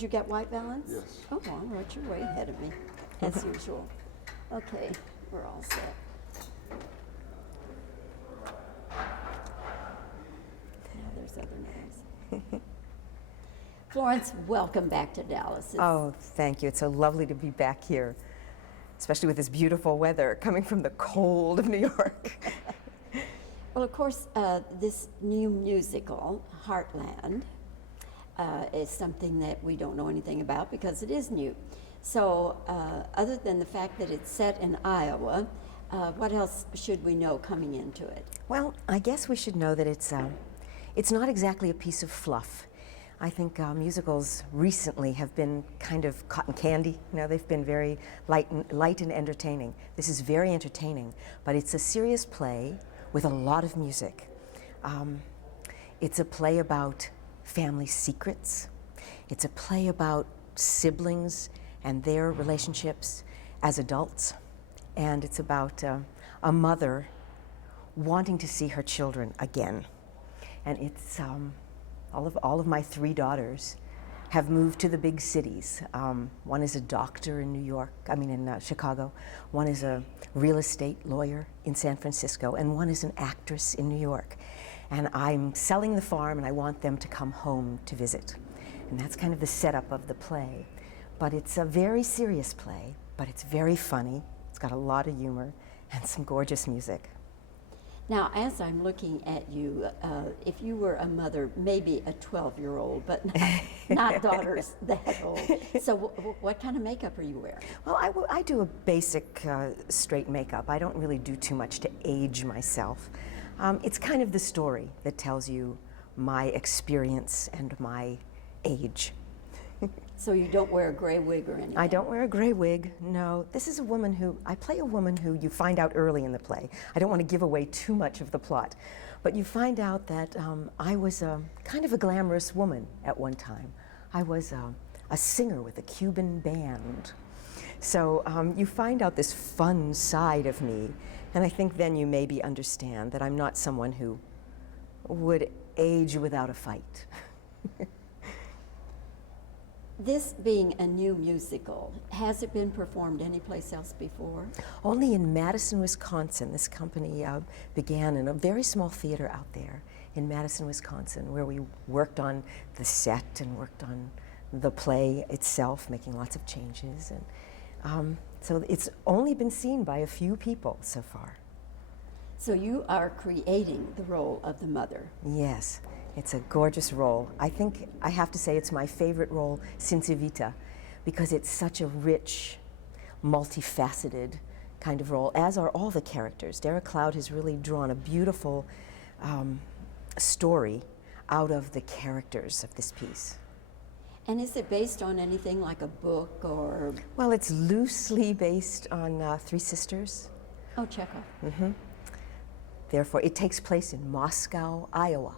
did you get white balance? Yes. Oh, all right, you're way ahead of me, as usual. Okay, we're all set. Now there's other names. Florence, welcome back to Dallas. Oh, thank you. It's so lovely to be back here, especially with this beautiful weather coming from the cold of New York. Well, of course, this new musical, Heartland, is something that we don't know anything about because it is new. So, other than the fact that it's set in Iowa, what else should we know coming into it? Well, I guess we should know that it's not exactly a piece of fluff. I think musicals recently have been kind of cotton candy. You know, they've been very light and entertaining. This is very entertaining, but it's a serious play with a lot of music. It's a play about family secrets. It's a play about siblings and their relationships as adults. And it's about a mother wanting to see her children again. And it's all of my 3 daughters have moved to the big cities. One is a doctor in in Chicago. One is a real estate lawyer in San Francisco, and one is an actress in New York. And I'm selling the farm, and I want them to come home to visit. And that's kind of the setup of the play. But it's a very serious play, but it's very funny. It's got a lot of humor and some gorgeous music. Now, as I'm looking at you, if you were a mother, maybe a 12-year-old, but not daughters that old. So what kind of makeup are you wearing? Well, I do a basic straight makeup. I don't really do too much to age myself. It's kind of the story that tells you my experience and my age. So you don't wear a gray wig or anything? I don't wear a gray wig, no. This is I play a woman who you find out early in the play. I don't want to give away too much of the plot, but you find out that I was kind of a glamorous woman at one time. I was a singer with a Cuban band. So you find out this fun side of me, and I think then you maybe understand that I'm not someone who would age without a fight. This being a new musical, has it been performed anyplace else before? Only in Madison, Wisconsin. This company began in a very small theater out there in Madison, Wisconsin, where we worked on the set and worked on the play itself, making lots of changes. And so it's only been seen by a few people so far. So you are creating the role of the mother. Yes. It's a gorgeous role. I think I have to say it's my favorite role since Evita, because it's such a rich, multifaceted kind of role, as are all the characters. Derek Cloud has really drawn a beautiful story out of the characters of this piece. And is it based on anything like a book or? Well, it's loosely based on 3 Sisters. Oh, Chekhov. Mm-hmm. Therefore, it takes place in Moscow, Iowa.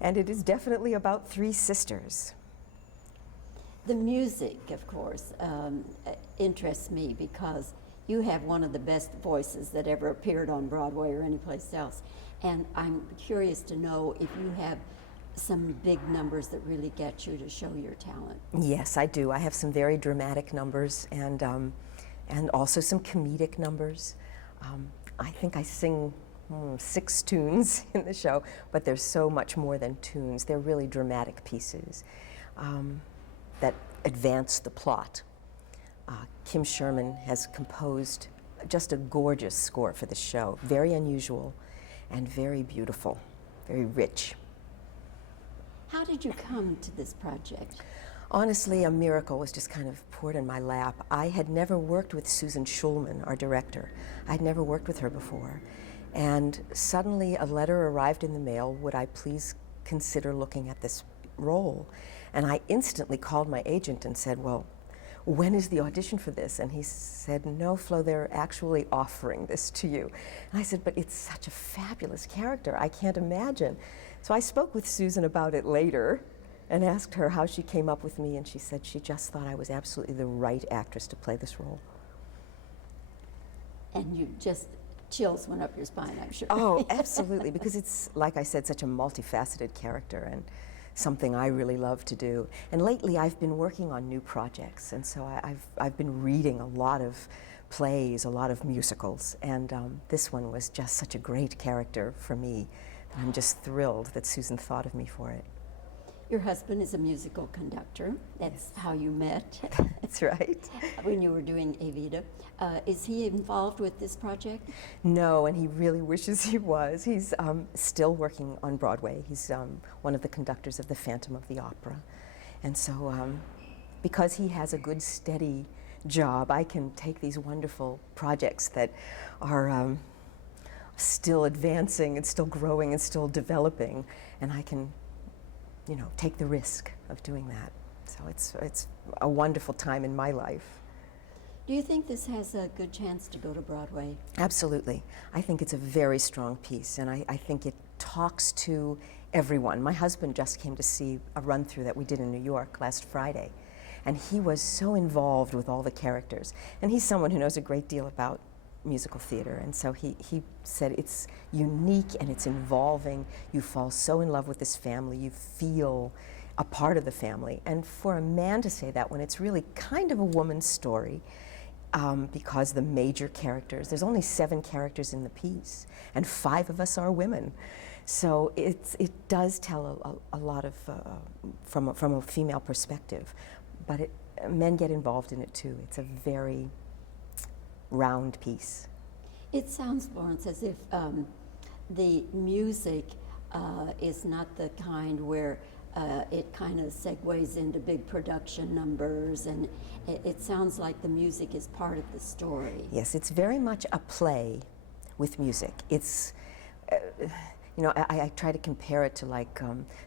And it is definitely about 3 sisters. The music, of course, interests me because you have one of the best voices that ever appeared on Broadway or anyplace else. And I'm curious to know if you have some big numbers that really get you to show your talent. Yes, I do. I have some very dramatic numbers and also some comedic numbers. I think I sing 6 tunes in the show, but there's so much more than tunes. They're really dramatic pieces that advance the plot. Kim Sherman has composed just a gorgeous score for the show, very unusual and very beautiful, very rich. How did you come to this project? Honestly, a miracle was just kind of poured in my lap. I had never worked with Susan Schulman, our director. I'd never worked with her before. And suddenly a letter arrived in the mail, would I please consider looking at this role? And I instantly called my agent and said, well, when is the audition for this? And he said, no, Flo, they're actually offering this to you. And I said, but it's such a fabulous character, I can't imagine. So I spoke with Susan about it later and asked her how she came up with me, and she said she just thought I was absolutely the right actress to play this role. And you just, chills went up your spine, I'm sure. Oh, absolutely, because it's, like I said, such a multifaceted character, and something I really love to do. And lately I've been working on new projects, and so I've been reading a lot of plays, a lot of musicals, and this one was just such a great character for me. I'm just thrilled that Susan thought of me for it. Your husband is a musical conductor. That's how you met. That's right. When you were doing Evita. Is he involved with this project? No, and he really wishes he was. He's still working on Broadway. He's one of the conductors of the Phantom of the Opera. And so because he has a good, steady job, I can take these wonderful projects that are still advancing and still growing and still developing, and I can, you know, take the risk of doing that. So it's a wonderful time in my life. Do you think this has a good chance to go to Broadway? Absolutely. I think it's a very strong piece, and I think it talks to everyone. My husband just came to see a run-through that we did in New York last Friday, and he was so involved with all the characters. And he's someone who knows a great deal about musical theater, and so he said it's unique and it's involving. You fall so in love with this family, you feel a part of the family. And for a man to say that when it's really kind of a woman's story, because the major characters, there's only 7 characters in the piece, and 5 of us are women. So it does tell a lot of, from a female perspective, but men get involved in it too. It's a very round piece. It sounds, Florence, as if the music is not the kind where it kind of segues into big production numbers, and it sounds like the music is part of the story. Yes, it's very much a play with music. It's, you know, I try to compare it to like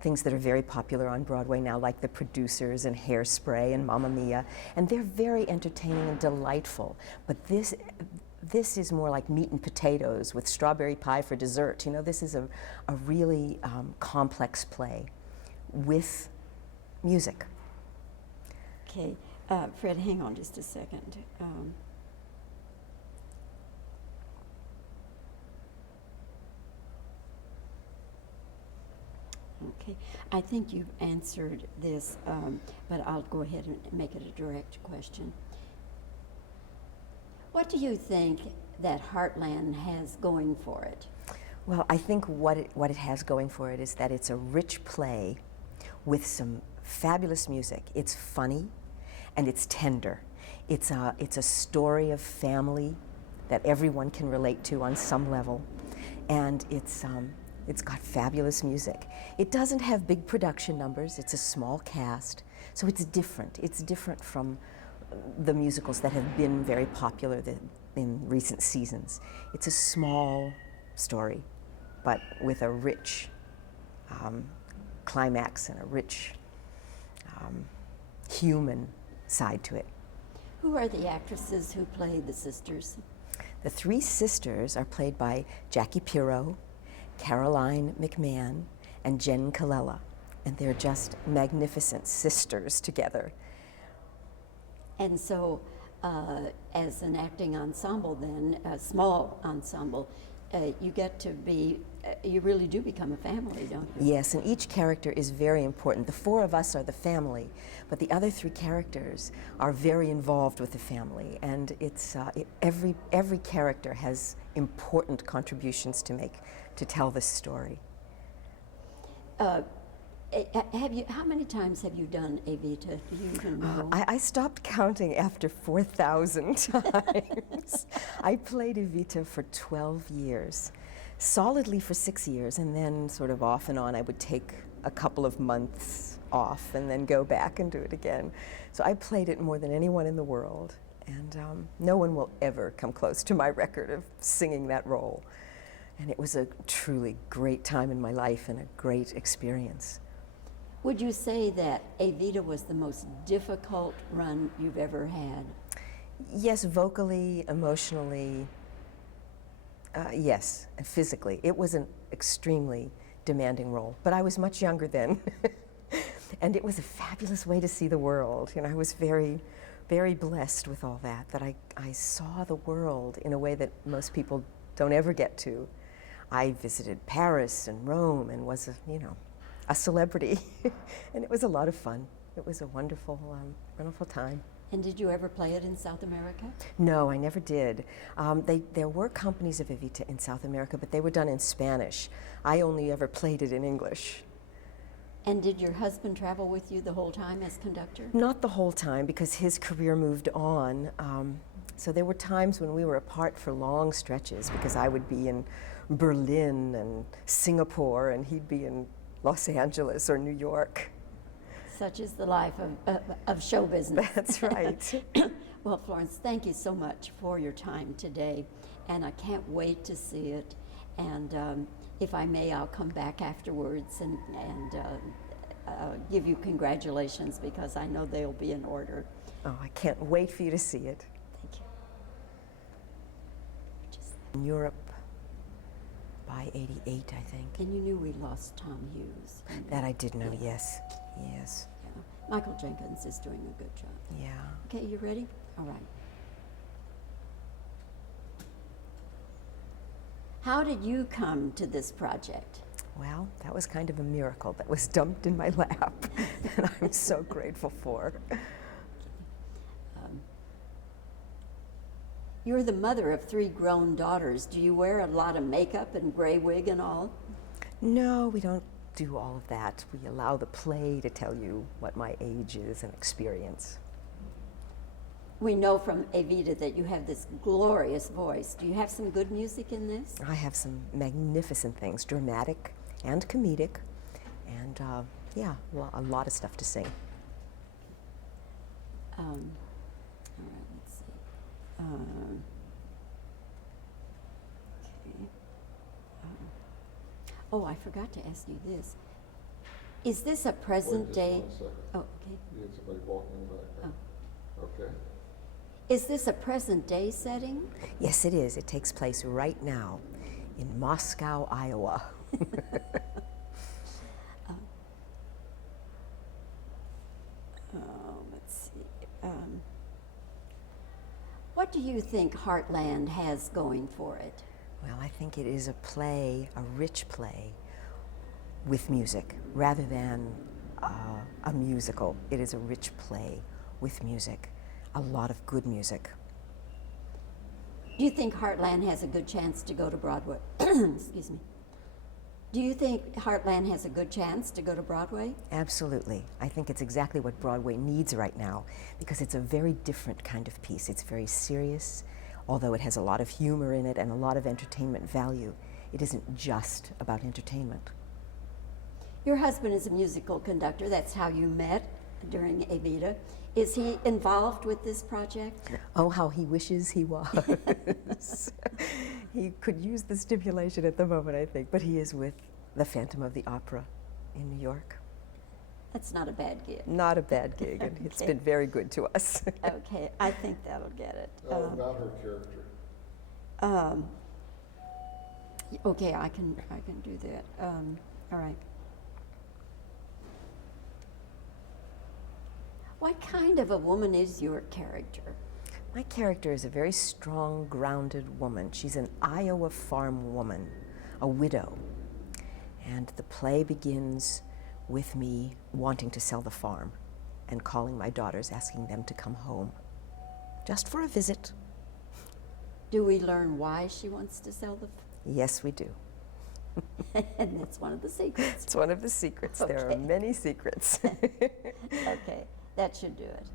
things that are very popular on Broadway now, like The Producers and Hairspray and Mamma Mia, and they're very entertaining and delightful. But this is more like meat and potatoes with strawberry pie for dessert. You know, this is a really complex play with music. Okay, Fred, hang on just a second. Okay, I think you've answered this, but I'll go ahead and make it a direct question. What do you think that Heartland has going for it? Well, I think what it has going for it is that it's a rich play with some fabulous music. It's funny and it's tender. It's a story of family that everyone can relate to on some level, and it's got fabulous music. It doesn't have big production numbers. It's a small cast, so it's different. It's different from the musicals that have been very popular in recent seasons. It's a small story, but with a rich climax and a rich human side to it. Who are the actresses who play the sisters? The 3 sisters are played by Jackie Pirro, Caroline McMahon, and Jen Colella, and they're just magnificent sisters together. And so, as an acting ensemble then, a small ensemble, you get to be, you really do become a family, don't you? Yes, and each character is very important. The 4 of us are the family, but the other 3 characters are very involved with the family, and it's every character has important contributions to make to tell this story. How many times have you done Evita? Do you even know? I stopped counting after 4,000 times. I played Evita for 12 years, solidly for 6 years, and then sort of off and on I would take a couple of months off and then go back and do it again. So I played it more than anyone in the world, and no one will ever come close to my record of singing that role. And it was a truly great time in my life and a great experience. Would you say that Evita was the most difficult run you've ever had? Yes, vocally, emotionally, yes, and physically. It was an extremely demanding role, but I was much younger then. And it was a fabulous way to see the world. You know, I was very, very blessed with all that I saw the world in a way that most people don't ever get to. I visited Paris and Rome and was, you know, a celebrity. And it was a lot of fun. It was a wonderful, wonderful time. And did you ever play it in South America? No, I never did. There were companies of Evita in South America, but they were done in Spanish. I only ever played it in English. And did your husband travel with you the whole time as conductor? Not the whole time, because his career moved on. So there were times when we were apart for long stretches, because I would be in Berlin and Singapore, and he'd be in Los Angeles or New York. Such is the life of show business. That's right. Well, Florence, thank you so much for your time today, and I can't wait to see it. And if I may, I'll come back afterwards and give you congratulations, because I know they'll be in order. Oh, I can't wait for you to see it. Thank you. In Europe by '88, I think. And you knew we lost Tom Hughes. That I did know, yes. Yes. Yeah. Michael Jenkins is doing a good job. Yeah. Okay, you ready? All right. How did you come to this project? Well, that was kind of a miracle that was dumped in my lap, and I'm so grateful for. You're the mother of 3 grown daughters. Do you wear a lot of makeup and gray wig and all? No, we don't do all of that. We allow the play to tell you what my age is and experience. We know from Evita that you have this glorious voice. Do you have some good music in this? I have some magnificent things, dramatic and comedic, and yeah, a lot of stuff to sing. All right, let's see. Okay. Oh, I forgot to ask you this. Is this a present day? Wait just 1 second. Oh, okay. You had somebody walking in the background. Okay. Is this a present day setting? Yes, it is. It takes place right now in Moscow, Iowa. Let's see. What do you think Heartland has going for it? Well, I think it is a play, a rich play, with music, rather than a musical. It is a rich play with music, a lot of good music. Do you think Heartland has a good chance to go to Broadway? Excuse me. Do you think Heartland has a good chance to go to Broadway? Absolutely. I think it's exactly what Broadway needs right now, because it's a very different kind of piece. It's very serious, although it has a lot of humor in it and a lot of entertainment value. It isn't just about entertainment. Your husband is a musical conductor. That's how you met during Evita. Is he involved with this project? Oh, how he wishes he was. He could use the stimulation at the moment, I think, but he is with the Phantom of the Opera in New York. That's not a bad gig. Not a bad gig, and it's been very good to us. Okay, I think that'll get it. About her character. Okay, I can do that. All right. What kind of a woman is your character? My character is a very strong, grounded woman. She's an Iowa farm woman, a widow. And the play begins with me wanting to sell the farm and calling my daughters, asking them to come home, just for a visit. Do we learn why she wants to sell the Yes, we do. And that's one of the secrets. It's one of the secrets. Okay. There are many secrets. Okay, that should do it.